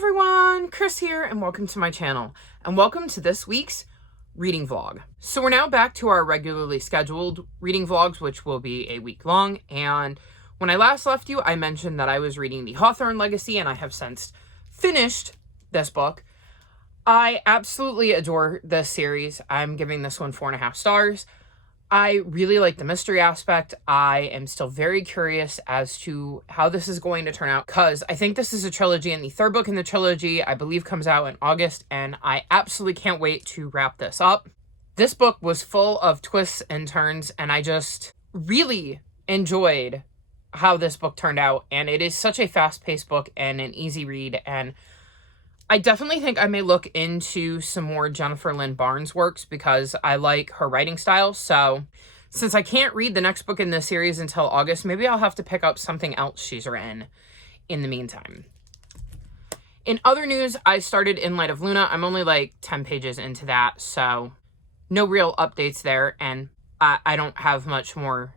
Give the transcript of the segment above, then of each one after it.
everyone, Chris here, and welcome to my channel, and welcome to this week's reading vlog. So we're now back to our regularly scheduled reading vlogs, which will be a week long, and when I last left you, I mentioned that I was reading the Hawthorne Legacy, and I have since finished this book. I absolutely adore this series. I'm giving this one 4.5 stars. I really like the mystery aspect. I am still very curious as to how this is going to turn out, because I think this is a trilogy, and the third book in the trilogy, I believe, comes out in August, and I absolutely can't wait to wrap this up. This book was full of twists and turns, and I just really enjoyed how this book turned out, and it is such a fast-paced book and an easy read, and I definitely think I may look into some more Jennifer Lynn Barnes works because I like her writing style. So since I can't read the next book in this series until August, maybe I'll have to pick up something else she's written in the meantime. In other news, I started In Light of Luna. I'm only like 10 pages into that, so no real updates there. And I don't have much more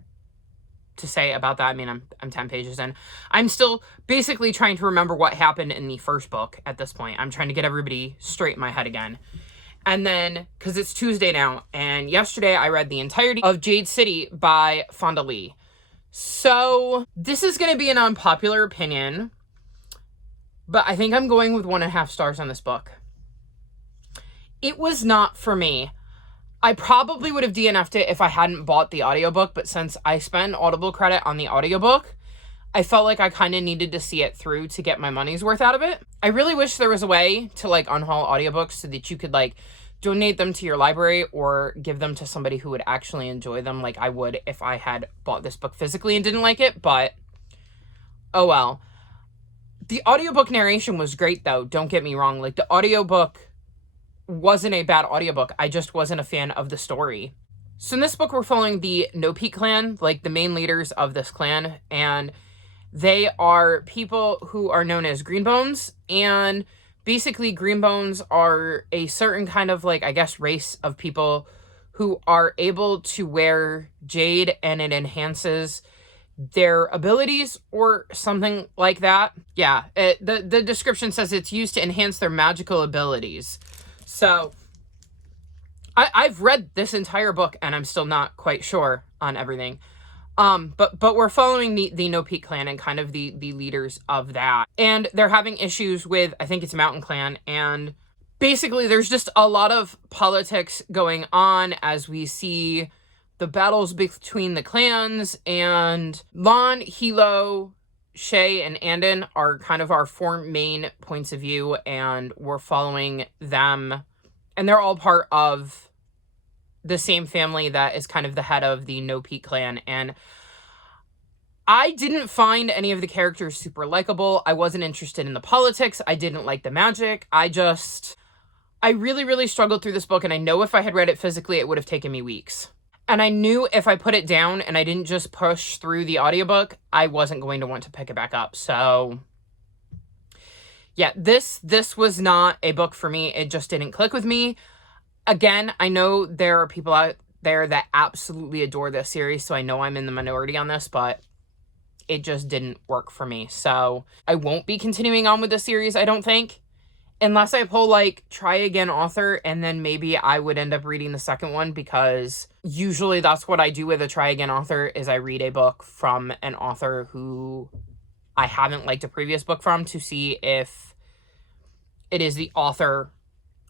to say about that. I mean, I'm 10 pages in. I'm still basically trying to remember what happened in the first book at this point. I'm trying to get everybody straight in my head again. And then, because it's Tuesday now, and yesterday I read the entirety of Jade City by Fonda Lee. So this is going to be an unpopular opinion, but I think I'm going with 1.5 stars on this book. It was not for me. I probably would have DNF'd it if I hadn't bought the audiobook, but since I spent Audible credit on the audiobook, I felt like I kind of needed to see it through to get my money's worth out of it. I really wish there was a way to like unhaul audiobooks so that you could like donate them to your library or give them to somebody who would actually enjoy them like I would if I had bought this book physically and didn't like it, but oh well. The audiobook narration was great though, don't get me wrong. Like the audiobook wasn't a bad audiobook. I just wasn't a fan of the story. So in this book, we're following the No Peak clan, like the main leaders of this clan, and they are people who are known as Greenbones, and basically Greenbones are a certain kind of like, I guess, race of people who are able to wear jade and it enhances their abilities or something like that. Yeah, the description says it's used to enhance their magical abilities. So, I've read this entire book, and I'm still not quite sure on everything. But we're following the No Peak clan and kind of the leaders of that. And they're having issues with, I think it's Mountain Clan, and basically there's just a lot of politics going on as we see the battles between the clans, and Lon, Hilo, Shay, and Andon are kind of our 4 main points of view, and we're following them, and they're all part of the same family that is kind of the head of the No Peak clan. And I didn't find any of the characters super likable. I wasn't interested in the politics. I didn't like the magic. I really, really struggled through this book, and I know if I had read it physically, it would have taken me weeks. And I knew if I put it down and I didn't just push through the audiobook, I wasn't going to want to pick it back up. So yeah, this was not a book for me. It just didn't click with me. Again, I know there are people out there that absolutely adore this series, so I know I'm in the minority on this, but it just didn't work for me. So I won't be continuing on with the series, I don't think. Unless I pull, like, Try Again author, and then maybe I would end up reading the second one, because usually that's what I do with a Try Again author, is I read a book from an author who I haven't liked a previous book from to see if it is the author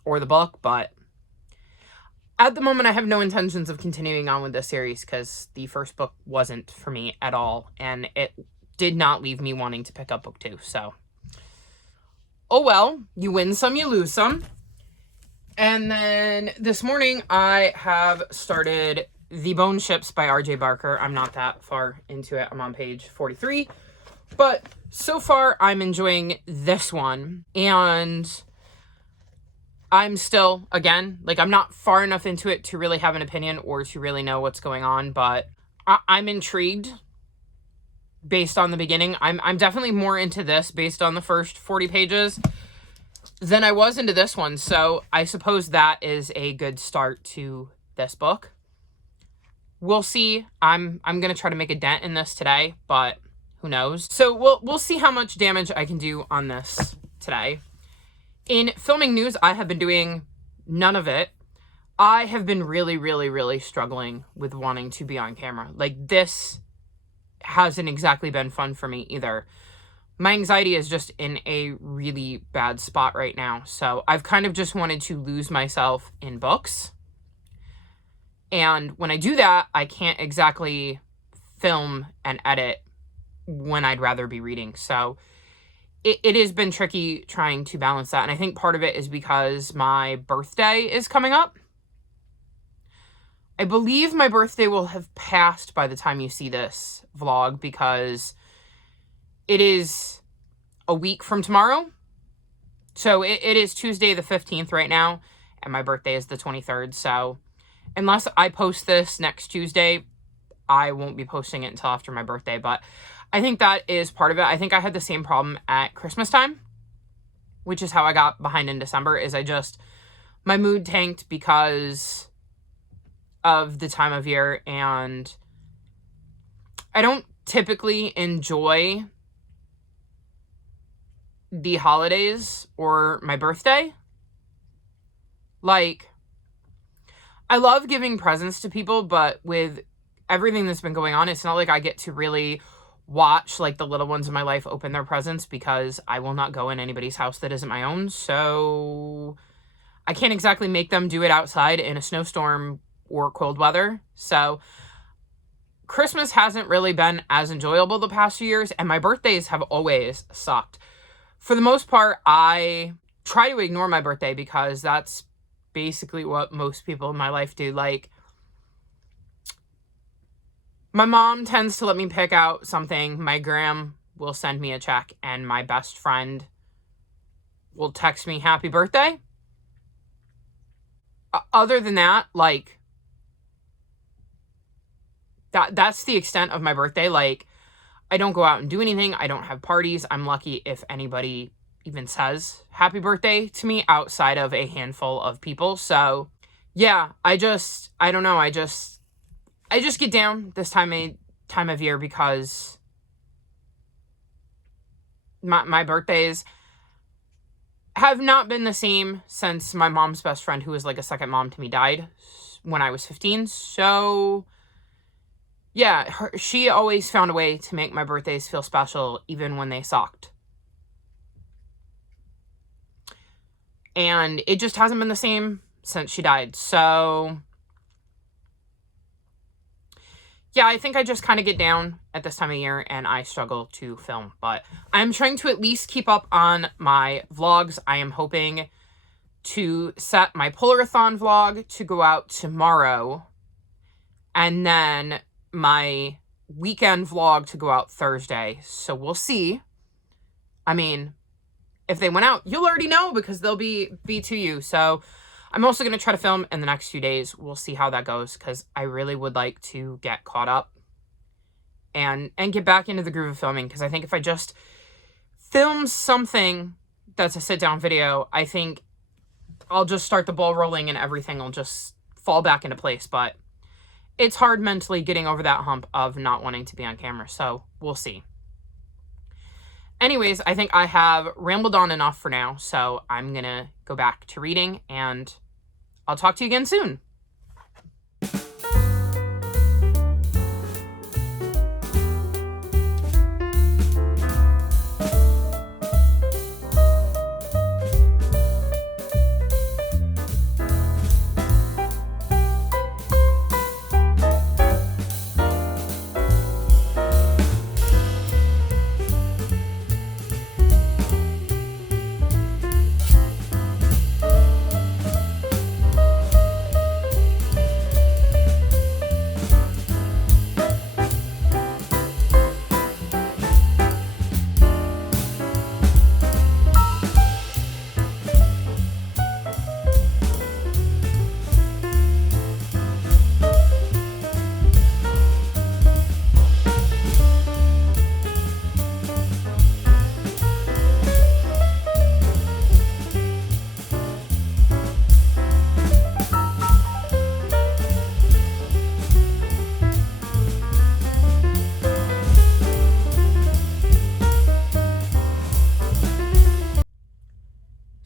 or the book. But at the moment, I have no intentions of continuing on with this series, because the first book wasn't for me at all, and it did not leave me wanting to pick up book 2, so oh well, you win some, you lose some. And then this morning, I have started The Bone Ships by R.J. Barker. I'm not that far into it. I'm on page 43. But so far, I'm enjoying this one. And I'm still, again, like, I'm not far enough into it to really have an opinion or to really know what's going on. But I'm intrigued based on the beginning. I'm definitely more into this based on the first 40 pages than I was into this one. So I suppose that is a good start to this book. We'll see. I'm going to try to make a dent in this today, but who knows? So we'll see how much damage I can do on this today. In filming news, I have been doing none of it. I have been really, really, really struggling with wanting to be on camera. Like, this hasn't exactly been fun for me either. My anxiety is just in a really bad spot right now. So I've kind of just wanted to lose myself in books. And when I do that, I can't exactly film and edit when I'd rather be reading. So it has been tricky trying to balance that. And I think part of it is because my birthday is coming up. I believe my birthday will have passed by the time you see this vlog, because it is a week from tomorrow. So it is Tuesday the 15th right now, and my birthday is the 23rd. So unless I post this next Tuesday, I won't be posting it until after my birthday. But I think that is part of it. I think I had the same problem at Christmas time, which is how I got behind in December, is my mood tanked because of the time of year, and I don't typically enjoy the holidays or my birthday. Like, I love giving presents to people, but with everything that's been going on, it's not like I get to really watch, like, the little ones in my life open their presents, because I will not go in anybody's house that isn't my own. So I can't exactly make them do it outside in a snowstorm or cold weather. So Christmas hasn't really been as enjoyable the past few years, and my birthdays have always sucked. For the most part, I try to ignore my birthday, because that's basically what most people in my life do. Like, my mom tends to let me pick out something. My gram will send me a check, and my best friend will text me happy birthday. Other than that, like, that's the extent of my birthday. Like, I don't go out and do anything. I don't have parties. I'm lucky if anybody even says happy birthday to me outside of a handful of people. So yeah, I don't know. I just get down this time of year, because my birthdays have not been the same since my mom's best friend, who was like a second mom to me, died when I was 15. So yeah, she always found a way to make my birthdays feel special, even when they sucked. And it just hasn't been the same since she died. So yeah, I think I just kind of get down at this time of year, and I struggle to film. But I'm trying to at least keep up on my vlogs. I am hoping to set my Polarathon vlog to go out tomorrow, and then my weekend vlog to go out Thursday. So we'll see. I mean, if they went out, you'll already know, because they'll be to you. So I'm also going to try to film in the next few days. We'll see how that goes, because I really would like to get caught up and get back into the groove of filming. Because I think if I just film something that's a sit-down video, I think I'll just start the ball rolling and everything will just fall back into place. But it's hard mentally getting over that hump of not wanting to be on camera. So we'll see. Anyways, I think I have rambled on enough for now. So I'm going to go back to reading, and I'll talk to you again soon.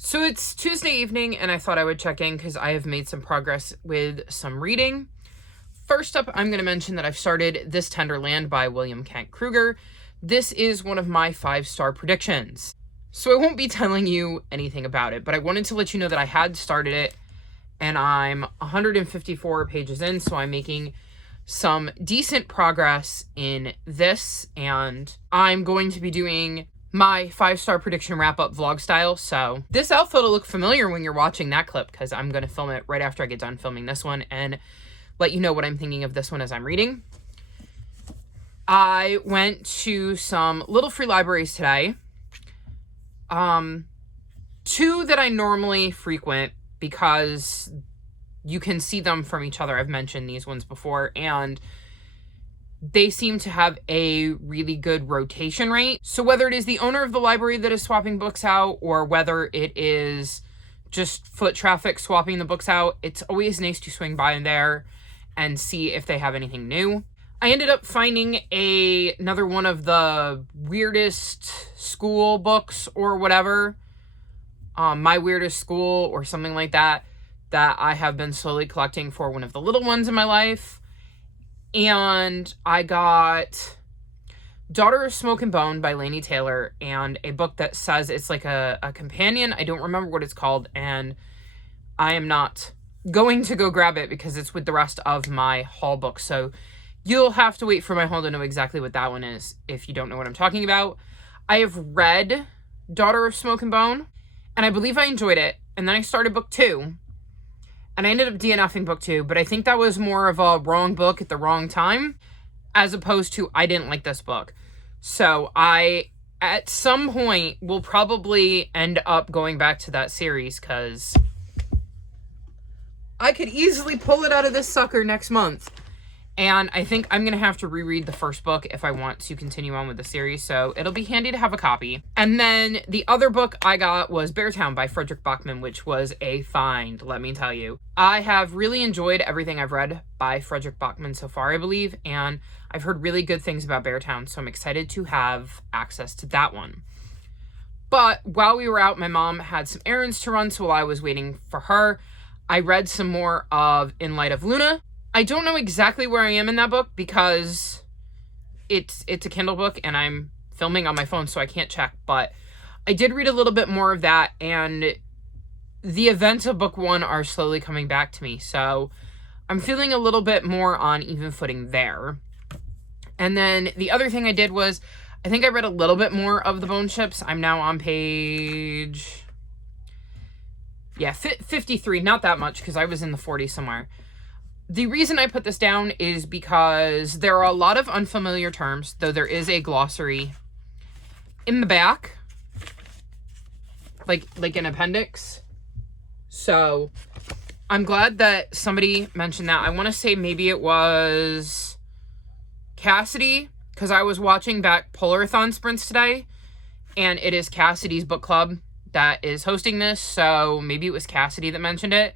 So it's Tuesday evening, and I thought I would check in because I have made some progress with some reading. First up, I'm going to mention that I've started This Tender Land by William Kent Kruger. This is one of my 5-star predictions. So I won't be telling you anything about it, but I wanted to let you know that I had started it, and I'm 154 pages in, so I'm making some decent progress in this, and I'm going to be doing my 5-star prediction wrap-up vlog style. So this outfit will look familiar when you're watching that clip, because I'm going to film it right after I get done filming this one and let you know what I'm thinking of this one as I'm reading. I went to some little free libraries today. 2 that I normally frequent because you can see them from each other. I've mentioned these ones before, and they seem to have a really good rotation rate. So whether it is the owner of the library that is swapping books out, or whether it is just foot traffic swapping the books out, it's always nice to swing by in there and see if they have anything new. I ended up finding another one of the weirdest school books or whatever, My Weirdest School or something like that I have been slowly collecting for one of the little ones in my life. And I got Daughter of Smoke and Bone by Laini Taylor, and a book that says it's like a companion. I don't remember what it's called, and I am not going to go grab it because it's with the rest of my haul books. So you'll have to wait for my haul to know exactly what that one is if you don't know what I'm talking about. I have read Daughter of Smoke and Bone, and I believe I enjoyed it. And then I started book 2. And I ended up DNFing book 2, but I think that was more of a wrong book at the wrong time, as opposed to I didn't like this book. So I, at some point, will probably end up going back to that series, because I could easily pull it out of this sucker next month. And I think I'm going to have to reread the first book if I want to continue on with the series, so it'll be handy to have a copy. And then the other book I got was Beartown by Fredrik Backman, which was a find, let me tell you. I have really enjoyed everything I've read by Fredrik Backman so far, I believe, and I've heard really good things about Beartown, so I'm excited to have access to that one. But while we were out, my mom had some errands to run, so while I was waiting for her, I read some more of In Light of Luna. I don't know exactly where I am in that book because it's a Kindle book and I'm filming on my phone, so I can't check, but I did read a little bit more of that, and the events of book 1 are slowly coming back to me, so I'm feeling a little bit more on even footing there. And then the other thing I did was, I think I read a little bit more of The Bone Ships. I'm now on page 53, not that much because I was in the 40s somewhere. The reason I put this down is because there are a lot of unfamiliar terms, though there is a glossary in the back, like an appendix. So I'm glad that somebody mentioned that. I want to say maybe it was Cassidy, because I was watching back Polarathon sprints today, and it is Cassidy's book club that is hosting this, so maybe it was Cassidy that mentioned it.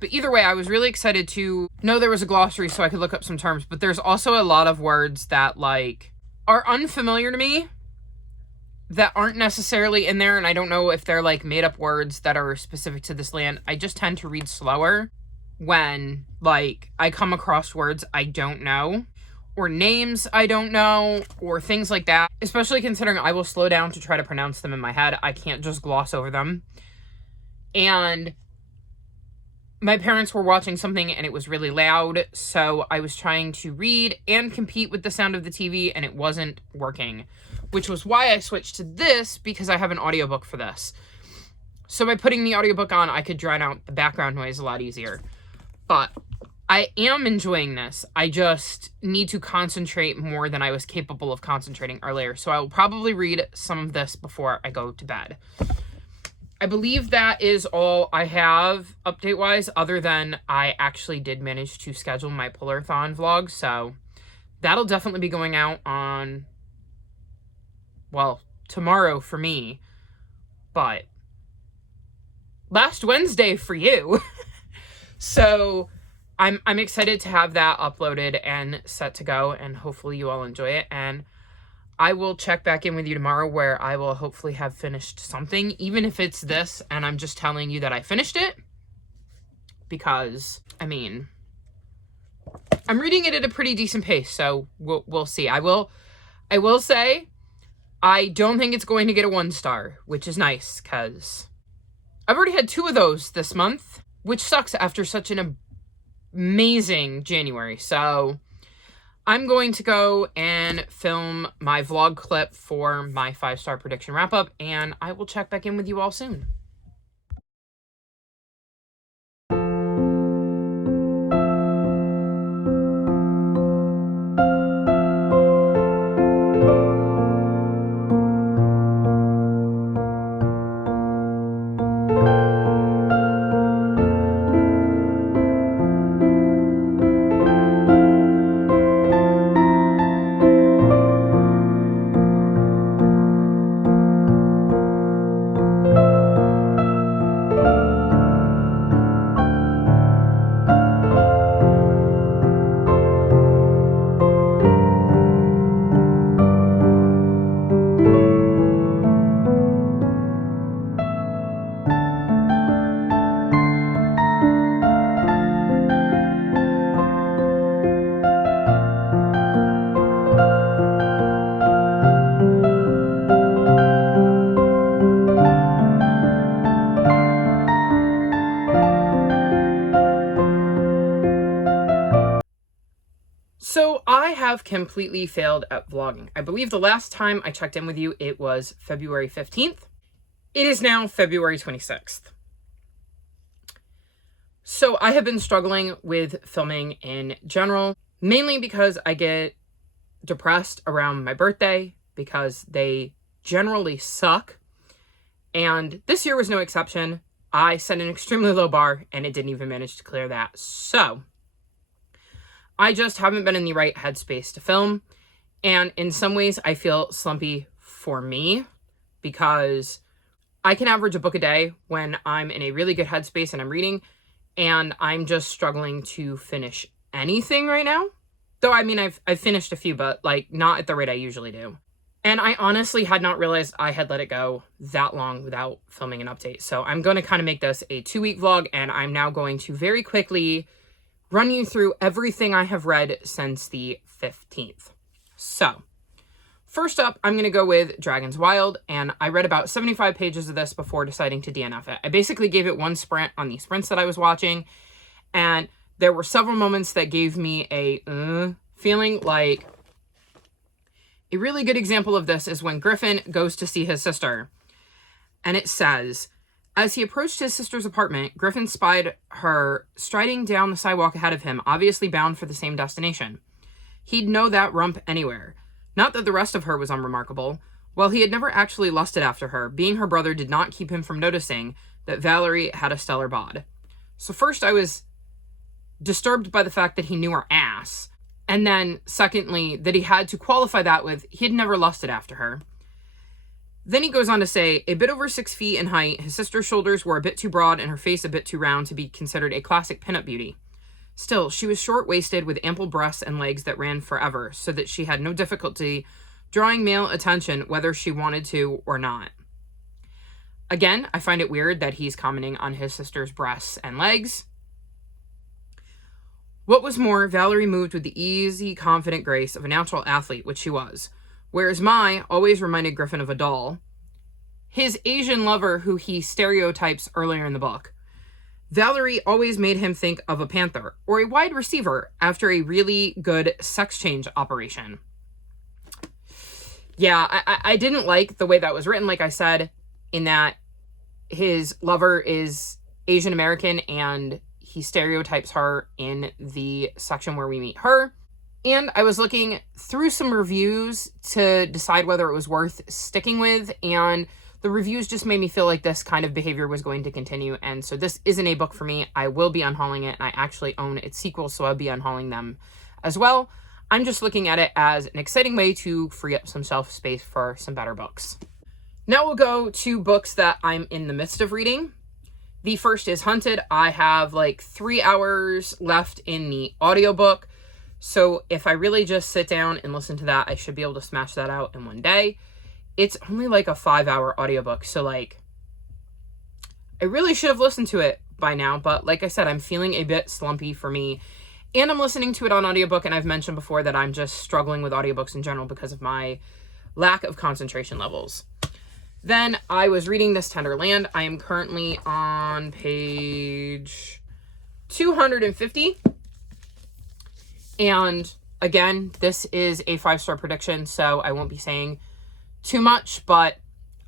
But either way, I was really excited to know there was a glossary so I could look up some terms. But there's also a lot of words that, are unfamiliar to me that aren't necessarily in there. And I don't know if they're, made-up words that are specific to this land. I just tend to read slower when, I come across words I don't know, or names I don't know, or things like that. Especially considering I will slow down to try to pronounce them in my head. I can't just gloss over them. And my parents were watching something and it was really loud, so I was trying to read and compete with the sound of the TV, and it wasn't working, which was why I switched to this, because I have an audiobook for this. So by putting the audiobook on, I could drown out the background noise a lot easier. But I am enjoying this. I just need to concentrate more than I was capable of concentrating earlier, so I will probably read some of this before I go to bed. I believe that is all I have update-wise, other than I actually did manage to schedule my Polarathon vlog, so that'll definitely be going out on, tomorrow for me, but last Wednesday for you. So I'm excited to have that uploaded and set to go, and hopefully you all enjoy it, and I will check back in with you tomorrow where I will hopefully have finished something, even if it's this and I'm just telling you that I finished it. Because, I mean, I'm reading it at a pretty decent pace, so we'll see. I will say, I don't think it's going to get a 1 star, which is nice, because I've already had 2 of those this month, which sucks after such an amazing January. So I'm going to go and film my vlog clip for my 5-star prediction wrap-up, and I will check back in with you all soon. So I have completely failed at vlogging. I believe the last time I checked in with you, it was February 15th. It is now February 26th. So I have been struggling with filming in general, mainly because I get depressed around my birthday because they generally suck. And this year was no exception. I set an extremely low bar and it didn't even manage to clear that. So I just haven't been in the right headspace to film. And in some ways, I feel slumpy for me because I can average a book a day when I'm in a really good headspace and I'm reading, and I'm just struggling to finish anything right now. Though, I mean, I've finished a few, but like not at the rate I usually do. And I honestly had not realized I had let it go that long without filming an update. So I'm going to kind of make this a 2-week vlog, and I'm now going to very quickly run you through everything I have read since the 15th. So, first up, I'm going to go with Dragons Wild, and I read about 75 pages of this before deciding to DNF it. I basically gave it 1 sprint on the sprints that I was watching, and there were several moments that gave me a feeling. Like, a really good example of this is when Griffin goes to see his sister, and it says, as he approached his sister's apartment, Griffin spied her striding down the sidewalk ahead of him, obviously bound for the same destination. He'd know that rump anywhere. Not that the rest of her was unremarkable. While he had never actually lusted after her, being her brother did not keep him from noticing that Valerie had a stellar bod. So first I was disturbed by the fact that he knew her ass. And then secondly, that he had to qualify that with he had never lusted after her. Then he goes on to say, a bit over 6 feet in height, his sister's shoulders were a bit too broad and her face a bit too round to be considered a classic pinup beauty. Still, she was short-waisted with ample breasts and legs that ran forever, so that she had no difficulty drawing male attention whether she wanted to or not. Again, I find it weird that he's commenting on his sister's breasts and legs. What was more, Valerie moved with the easy, confident grace of a natural athlete, which she was. Whereas Mai always reminded Griffin of a doll. His Asian lover, who he stereotypes earlier in the book. Valerie always made him think of a panther or a wide receiver after a really good sex change operation. Yeah, I didn't like the way that was written, like I said, in that his lover is Asian American and he stereotypes her in the section where we meet her. And I was looking through some reviews to decide whether it was worth sticking with, and the reviews just made me feel like this kind of behavior was going to continue, and so this isn't a book for me. I will be unhauling it, and I actually own its sequels, so I'll be unhauling them as well. I'm just looking at it as an exciting way to free up some shelf space for some better books. Now we'll go to books that I'm in the midst of reading. The first is Hunted. I have like 3 hours left in the audiobook. So if I really just sit down and listen to that, I should be able to smash that out in one day. It's only like a 5-hour audiobook. So like, I really should have listened to it by now. But like I said, I'm feeling a bit slumpy for me. And I'm listening to it on audiobook. And I've mentioned before that I'm just struggling with audiobooks in general because of my lack of concentration levels. Then I was reading This Tender Land. I am currently on page 250. And again, this is a 5-star prediction, so I won't be saying too much, but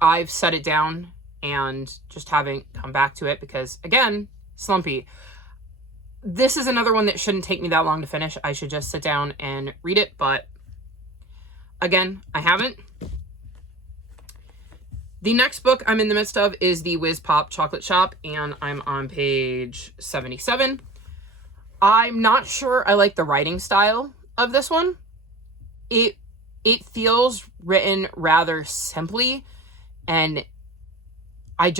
I've set it down and just haven't come back to it because, again, slumpy. This is another one that shouldn't take me that long to finish. I should just sit down and read it, but again, I haven't. The next book I'm in the midst of is The Whiz Pop Chocolate Shop, and I'm on page 77. I'm not sure I like the writing style of this one. It feels written rather simply, and I'm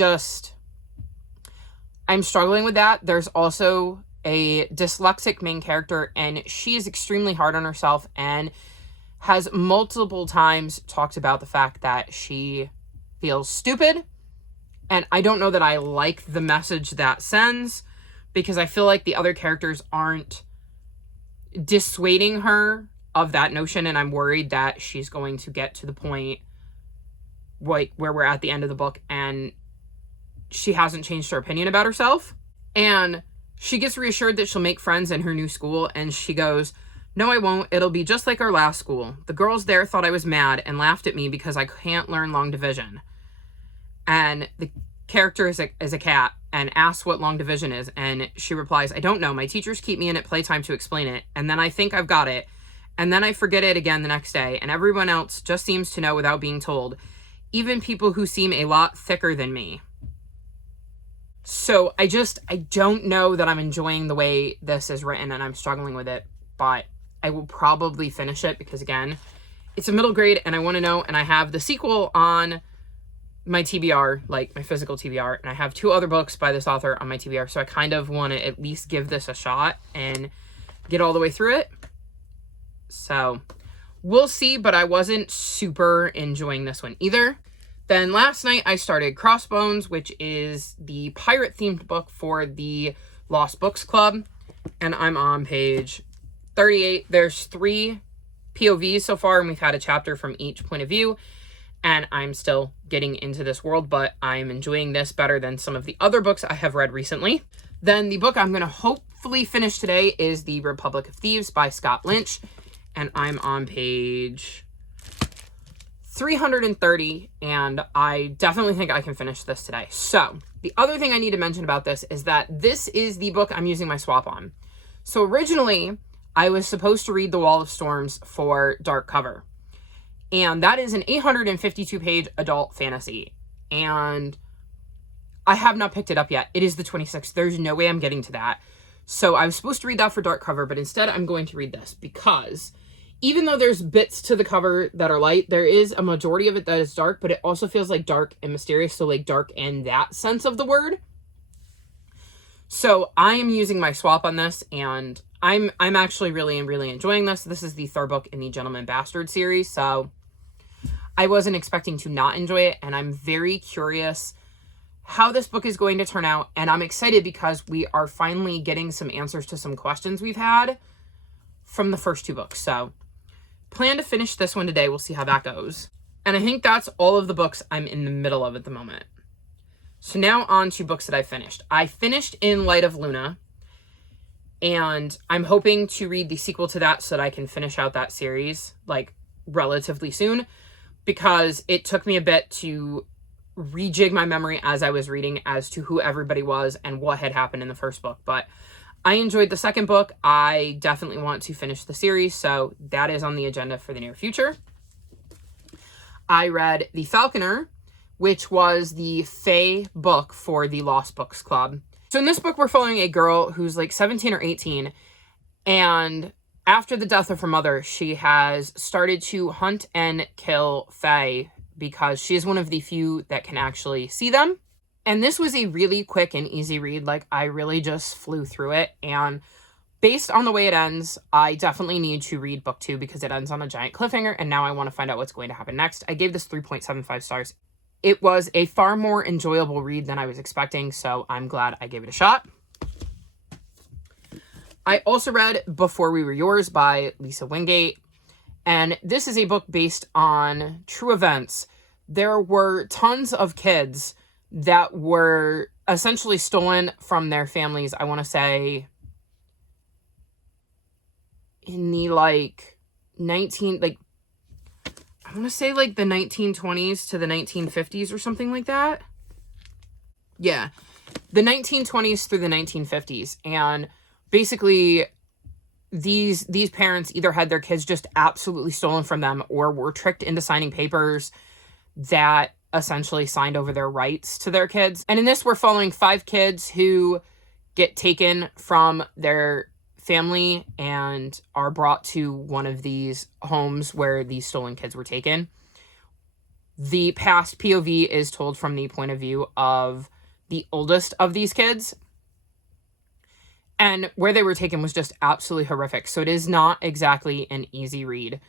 struggling with that. There's also a dyslexic main character, and she is extremely hard on herself and has multiple times talked about the fact that she feels stupid. And I don't know that I like the message that sends, because I feel like the other characters aren't dissuading her of that notion, and I'm worried that she's going to get to the point like where we're at the end of the book and she hasn't changed her opinion about herself. And she gets reassured that she'll make friends in her new school, and she goes, "No, I won't. It'll be just like our last school. The girls there thought I was mad and laughed at me because I can't learn long division." And the character is a cat and asks what long division is, and she replies, "I don't know. My teachers keep me in at playtime to explain it, and then I think I've got it, and then I forget it again the next day, and everyone else just seems to know without being told, even people who seem a lot thicker than me." So I don't know that I'm enjoying the way this is written, and I'm struggling with it, but I will probably finish it because, again, it's a middle grade and I want to know, and I have the sequel on my TBR, like my physical TBR, and I have 2 other books by this author on my TBR, so I kind of want to at least give this a shot and get all the way through it. So we'll see, but I wasn't super enjoying this one either. Then last night I started Crossbones, which is the pirate-themed book for the Lost Books Club, and I'm on page 38. There's 3 POVs so far, and we've had a chapter from each point of view, and I'm still getting into this world, but I'm enjoying this better than some of the other books I have read recently. Then the book I'm going to hopefully finish today is The Republic of Thieves by Scott Lynch, and I'm on page 330, and I definitely think I can finish this today. So the other thing I need to mention about this is that this is the book I'm using my swap on. So originally, I was supposed to read The Wall of Storms for dark cover. And that is an 852-page adult fantasy. And I have not picked it up yet. It is the 26th. There's no way I'm getting to that. So I was supposed to read that for dark cover, but instead I'm going to read this because even though there's bits to the cover that are light, there is a majority of it that is dark, but it also feels like dark and mysterious. So like dark in that sense of the word. So I am using my swap on this, and I'm actually really enjoying this. This is the 3rd book in the Gentleman Bastard series, so I wasn't expecting to not enjoy it, and I'm very curious how this book is going to turn out, and I'm excited because we are finally getting some answers to some questions we've had from the first 2 books. So plan to finish this one today. We'll see how that goes. And I think that's all of the books I'm in the middle of at the moment. So now on to books that I finished. I finished In Light of Luna, and I'm hoping to read the sequel to that so that I can finish out that series, like, relatively soon, because it took me a bit to rejig my memory as I was reading as to who everybody was and what had happened in the first book. But I enjoyed the second book. I definitely want to finish the series, so that is on the agenda for the near future. I read The Falconer, which was the Fae book for the Lost Books Club. So in this book, we're following a girl who's like 17 or 18, and after the death of her mother, she has started to hunt and kill Fae because she is one of the few that can actually see them. And this was a really quick and easy read. Like, I really just flew through it, and Based on the way it ends, I definitely need to read book 2 because it ends on a giant cliffhanger, and now I want to find out what's going to happen next. I gave this 3.75 stars. It was a far more enjoyable read than I was expecting, so I'm glad I gave it a shot. I also read Before We Were Yours by Lisa Wingate, and this is a book based on true events. There were tons of kids that were essentially stolen from their families, I want to say, in the, I want to say, the 1920s to the 1950s or something like that. Yeah, the 1920s through the 1950s, and basically, these parents either had their kids just absolutely stolen from them or were tricked into signing papers that essentially signed over their rights to their kids. And in this, we're following 5 kids who get taken from their family and are brought to one of these homes where these stolen kids were taken. The past POV is told from the point of view of the oldest of these kids. And where they were taken was just absolutely horrific. So it is not exactly an easy read.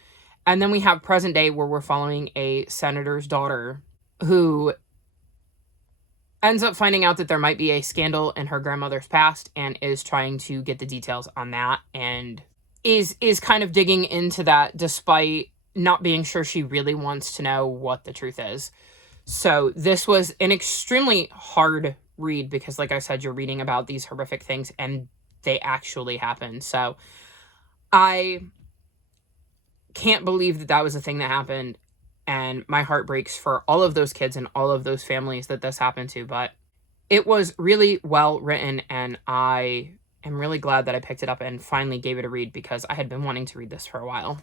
And then we have present day, where we're following a senator's daughter who ends up finding out that there might be a scandal in her grandmother's past and is trying to get the details on that, and is kind of digging into that despite not being sure she really wants to know what the truth is. So this was an extremely hard read because, like I said, you're reading about these horrific things and they actually happened. So I can't believe that that was a thing that happened, and my heart breaks for all of those kids and all of those families that this happened to. But it was really well written, and I am really glad that I picked it up and finally gave it a read because I had been wanting to read this for a while.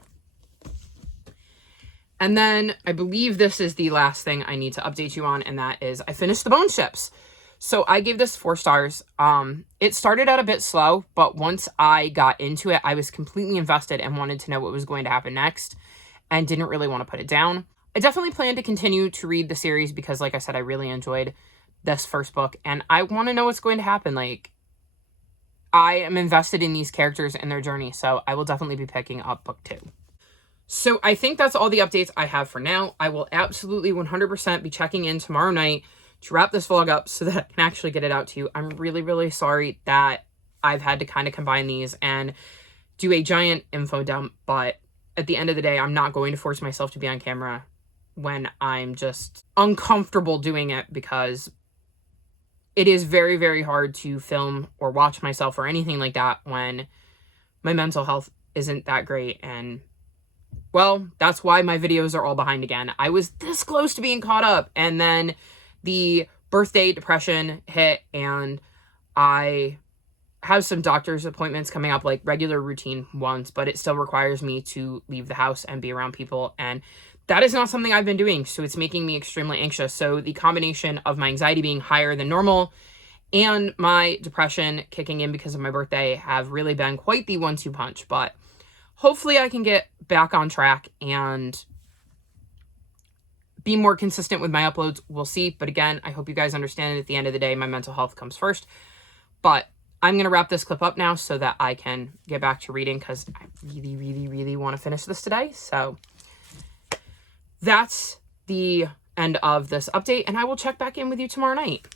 And then I believe this is the last thing I need to update you on, and that is I finished The Bone Ships. So I gave this 4 stars. It started out a bit slow, but once I got into it, I was completely invested and wanted to know what was going to happen next and didn't really want to put it down. I definitely plan to continue to read the series because, like I said, I really enjoyed this first book and I want to know what's going to happen. I am invested in these characters and their journey, so I will definitely be picking up book 2. So I think that's all the updates I have for now. I will absolutely 100% be checking in tomorrow night to wrap this vlog up so that I can actually get it out to you. I'm really, really sorry that I've had to kind of combine these and do a giant info dump, but at the end of the day, I'm not going to force myself to be on camera when I'm just uncomfortable doing it, because it is very, very hard to film or watch myself or anything like that when my mental health isn't that great. And well, that's why my videos are all behind again. I was this close to being caught up, and then the birthday depression hit, and I have some doctor's appointments coming up, like regular routine ones, but it still requires me to leave the house and be around people, and that is not something I've been doing, so it's making me extremely anxious. So the combination of my anxiety being higher than normal and my depression kicking in because of my birthday have really been quite the 1-2 punch, but hopefully I can get back on track and be more consistent with my uploads. We'll see. But again, I hope you guys understand that at the end of the day, my mental health comes first. But I'm going to wrap this clip up now so that I can get back to reading because I really, really, really want to finish this today. So that's the end of this update, and I will check back in with you tomorrow night.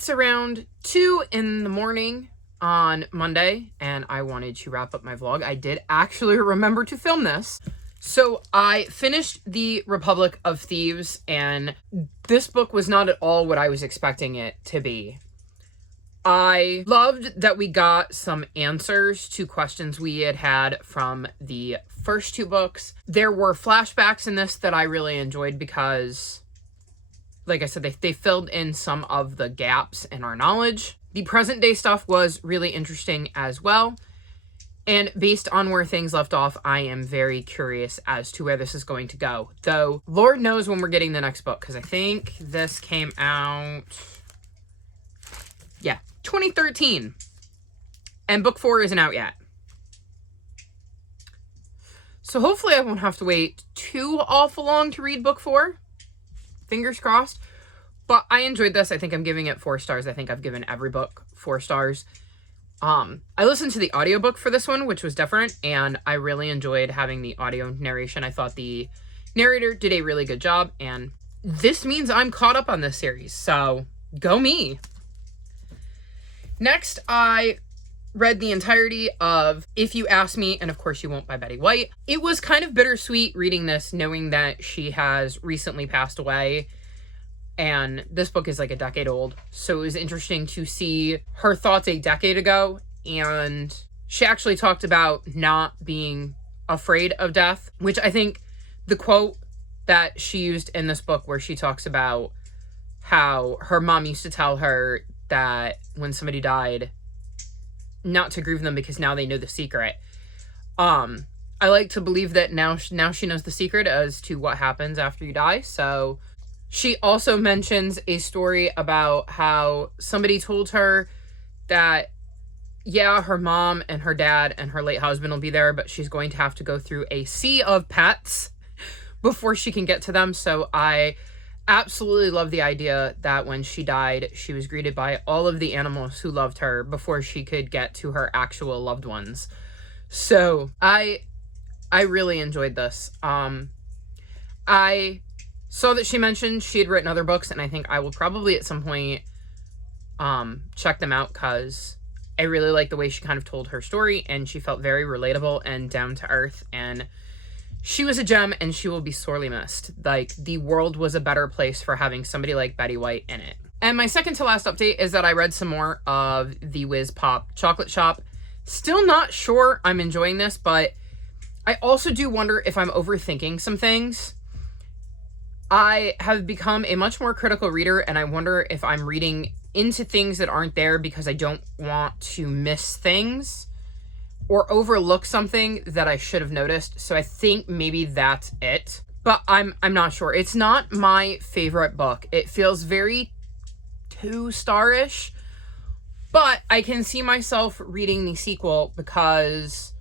It's around 2 in the morning on Monday, and I wanted to wrap up my vlog. I did actually remember to film this. So I finished The Republic of Thieves, and this book was not at all what I was expecting it to be. I loved that we got some answers to questions we had from the first 2 books. There were flashbacks in this that I really enjoyed because, like I said, they filled in some of the gaps in our knowledge. The present day stuff was really interesting as well. And based on where things left off, I am very curious as to where this is going to go. Though, Lord knows when we're getting the next book, because I think this came out, 2013. And book 4 isn't out yet. So hopefully I won't have to wait too awful long to read book 4. Fingers crossed. But I enjoyed this. I think I'm giving it 4 stars. I think I've given every book 4 stars. I listened to the audiobook for this one, which was different, and I really enjoyed having the audio narration. I thought the narrator did a really good job, and this means I'm caught up on this series, so go me. Next, I read the entirety of If You Ask Me, and of course you won't, by Betty White. It was kind of bittersweet reading this, knowing that she has recently passed away, and this book is like a decade old, so it was interesting to see her thoughts a decade ago, and she actually talked about not being afraid of death, which I think the quote that she used in this book where she talks about how her mom used to tell her that when somebody died, not to grieve them because now they know the secret. I like to believe that now she knows the secret as to what happens after you die. So she also mentions a story about how somebody told her that, yeah, her mom and her dad and her late husband will be there, but she's going to have to go through a sea of pets before she can get to them. So I absolutely love the idea that when she died, she was greeted by all of the animals who loved her before she could get to her actual loved ones. So I really enjoyed this. I saw that she mentioned she had written other books, and I think I will probably at some point check them out because I really like the way she kind of told her story, and she felt very relatable and down to earth, and she was a gem, and she will be sorely missed. Like, the world was a better place for having somebody like Betty White in it. And my second to last update is that I read some more of the Whiz Pop Chocolate Shop. Still not sure I'm enjoying this, but I also do wonder if I'm overthinking some things. I have become a much more critical reader, and I wonder if I'm reading into things that aren't there because I don't want to miss things or overlook something that I should have noticed. So I think maybe that's it. But I'm not sure. It's not my favorite book. It feels very 2-star-ish. But I can see myself reading the sequel because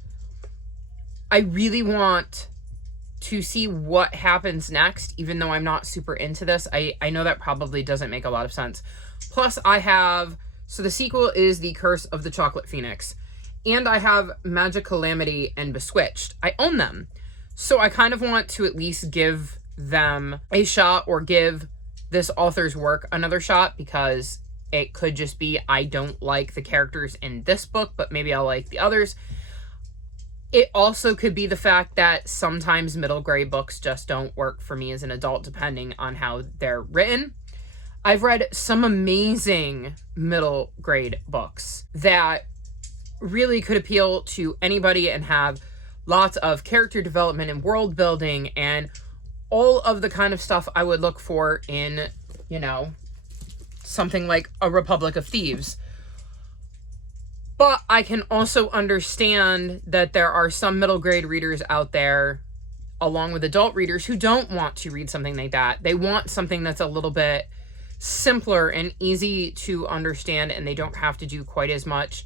I really want to see what happens next, even though I'm not super into this. I know that probably doesn't make a lot of sense. Plus, so the sequel is The Curse of the Chocolate Phoenix. And I have Magic Calamity and Beswitched. I own them. So I kind of want to at least give them a shot, or give this author's work another shot, because it could just be I don't like the characters in this book, but maybe I'll like the others. It also could be the fact that sometimes middle grade books just don't work for me as an adult, depending on how they're written. I've read some amazing middle grade books that really could appeal to anybody and have lots of character development and world building and all of the kind of stuff I would look for in, something like A Republic of Thieves. But I can also understand that there are some middle grade readers out there, along with adult readers, who don't want to read something like that. They want something that's a little bit simpler and easy to understand, and they don't have to do quite as much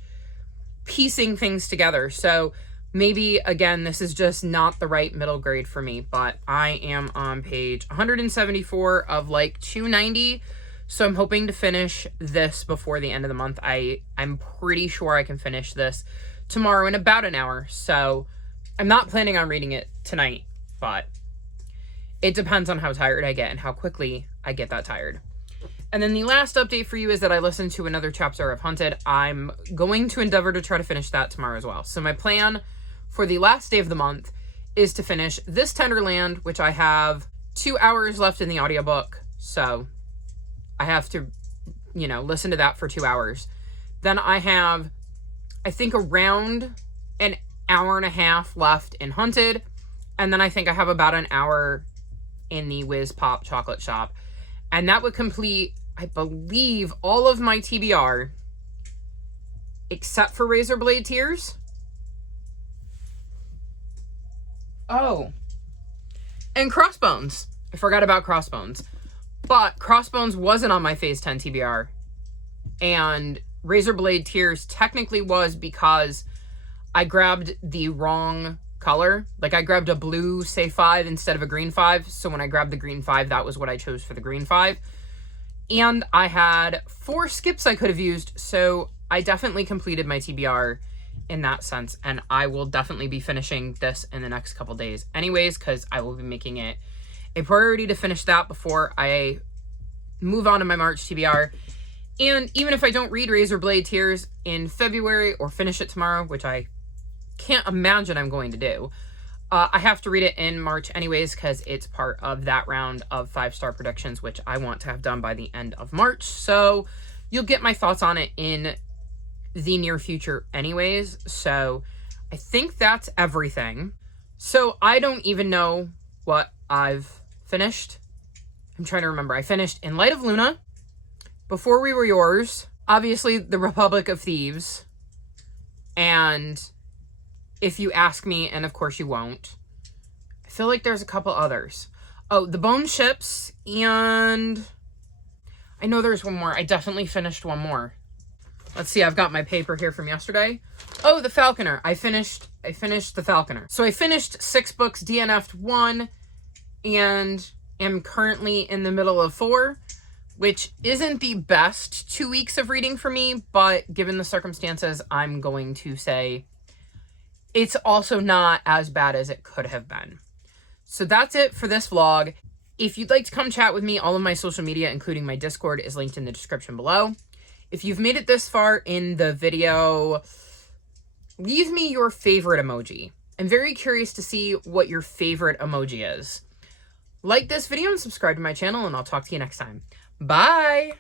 piecing things together. So maybe, again, this is just not the right middle grade for me, but I am on page 174 of like 290. So I'm hoping to finish this before the end of the month. I'm pretty sure I can finish this tomorrow in about an hour. So I'm not planning on reading it tonight, but it depends on how tired I get and how quickly I get that tired. And then the last update for you is that I listened to another chapter of Hunted. I'm going to endeavor to try to finish that tomorrow as well. So my plan for the last day of the month is to finish This Tender Land, which I have 2 hours left in the audiobook. So I have to, listen to that for 2 hours. Then I have, I think, around an hour and a half left in Hunted. And then I think I have about an hour in the Whiz Pop Chocolate Shop. And that would complete, I believe, all of my TBR, except for Razorblade Tears. Oh. And Crossbones. I forgot about Crossbones. But Crossbones wasn't on my Phase 10 TBR. And Razorblade Tears technically was because I grabbed the wrong color. Like, I grabbed a blue, say, 5 instead of a green 5. So when I grabbed the green 5, that was what I chose for the green 5. And I had 4 skips I could have used. So I definitely completed my TBR in that sense. And I will definitely be finishing this in the next couple days anyways, because I will be making it a priority to finish that before I move on to my March TBR. And even if I don't read Razorblade Tears in February or finish it tomorrow, which I can't imagine I'm going to do, I have to read it in March anyways, because it's part of that round of 5-star predictions, which I want to have done by the end of March. So you'll get my thoughts on it in the near future anyways. So I think that's everything. So I don't even know what I've finished. I'm trying to remember. I finished In Light of Luna, Before We Were Yours, obviously The Republic of Thieves, and If You Ask Me, and of course you won't. I feel like there's a couple others. Oh, The Bone Ships, and I know there's one more. I definitely finished one more. Let's see, I've got my paper here from yesterday. Oh, The Falconer. I finished The Falconer. So I finished 6 books, DNF'd 1, and am currently in the middle of 4, which isn't the best 2 weeks of reading for me, but given the circumstances, I'm going to say it's also not as bad as it could have been. So that's it for this vlog. If you'd like to come chat with me, all of my social media, including my Discord, is linked in the description below. If you've made it this far in the video, leave me your favorite emoji. I'm very curious to see what your favorite emoji is. Like this video and subscribe to my channel, and I'll talk to you next time. Bye!